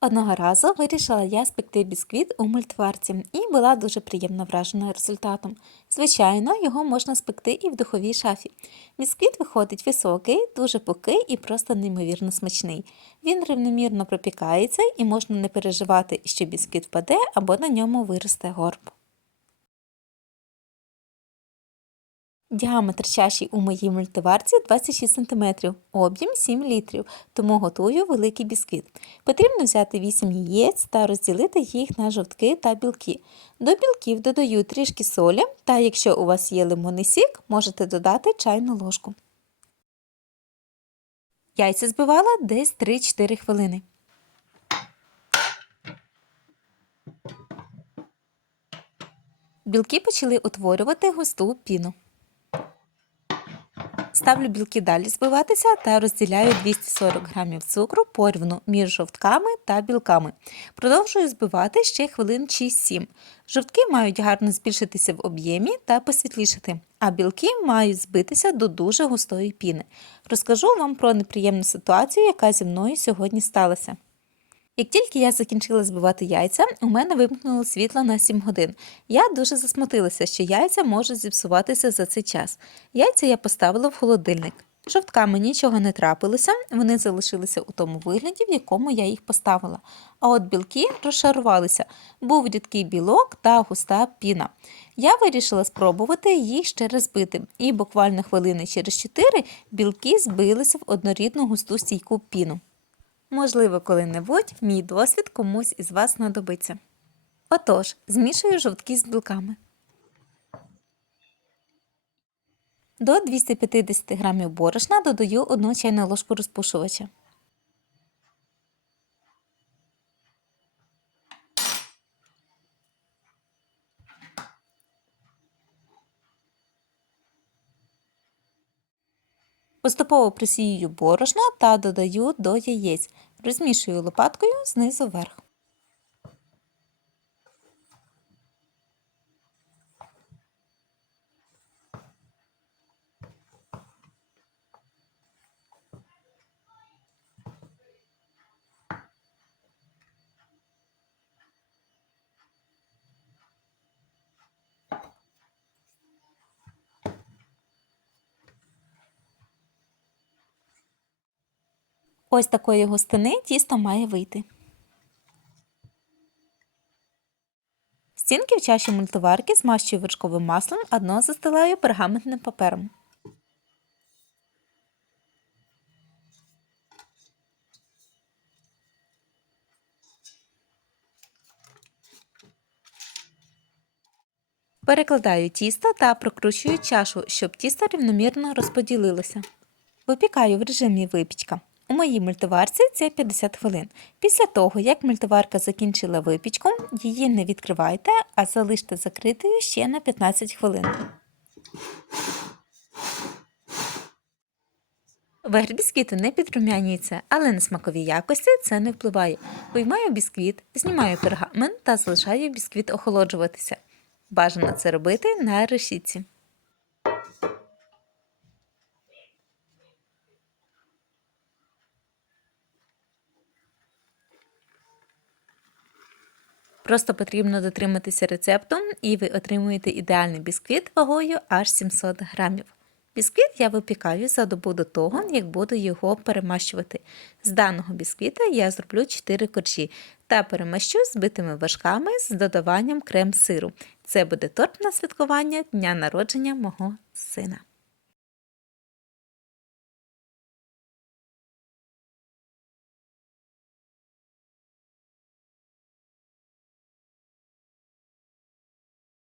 Одного разу вирішила я спекти бісквіт у мультварці і була дуже приємно вражена результатом. Звичайно, його можна спекти і в духовій шафі. Бісквіт виходить високий, дуже пухкий і просто неймовірно смачний. Він рівномірно пропікається і можна не переживати, що бісквіт впаде або на ньому виросте горб. Діаметр чаші у моїй мультиварці 26 см, об'єм 7 літрів, тому готую великий бісквіт. Потрібно взяти 8 яєць та розділити їх на жовтки та білки. До білків додаю трішки солі, та якщо у вас є лимонний сік, можете додати чайну ложку. Яйця збивала десь 3-4 хвилини. Білки почали утворювати густу піну. Ставлю білки далі збиватися та розділяю 240 г цукру порівну між жовтками та білками. Продовжую збивати ще хвилин 6-7. Жовтки мають гарно збільшитися в об'ємі та посвітлішати, а білки мають збитися до дуже густої піни. Розкажу вам про неприємну ситуацію, яка зі мною сьогодні сталася. Як тільки я закінчила збивати яйця, у мене вимкнуло світло на 7 годин. Я дуже засмутилася, що яйця можуть зіпсуватися за цей час. Яйця я поставила в холодильник. Жовтками нічого не трапилося, вони залишилися у тому вигляді, в якому я їх поставила. А от білки розшарувалися, був рідкий білок та густа піна. Я вирішила спробувати їх ще розбити, і буквально хвилини через 4 білки збилися в однорідну густу стійку піну. Можливо, коли-небудь мій досвід комусь із вас знадобиться. Отож, змішую жовтки з білками. До 250 г борошна додаю 1 чайну ложку розпушувача. Поступово присію борошна та додаю до яєць. Розмішую лопаткою знизу вверх. Ось такої густини тісто має вийти. Стінки в чаші мультиварки змащую вершковим маслом, а дно застилаю пергаментним папером. Перекладаю тісто та прокручую чашу, щоб тісто рівномірно розподілилося. Випікаю в режимі випічка. У моїй мультиварці це 50 хвилин. Після того, як мультиварка закінчила випічку, її не відкривайте, а залиште закритою ще на 15 хвилин. Верх бісквіту не підрумянюється, але на смакові якості це не впливає. Виймаю бісквіт, знімаю пергамент та залишаю бісквіт охолоджуватися. Бажано це робити на решітці. Просто потрібно дотриматися рецепту, і ви отримуєте ідеальний бісквіт вагою аж 700 грамів. Бісквіт я випікаю за добу до того, як буду його перемащувати. З даного бісквіта я зроблю 4 коржі та перемащу збитими важками з додаванням крем-сиру. Це буде торт на святкування дня народження мого сина.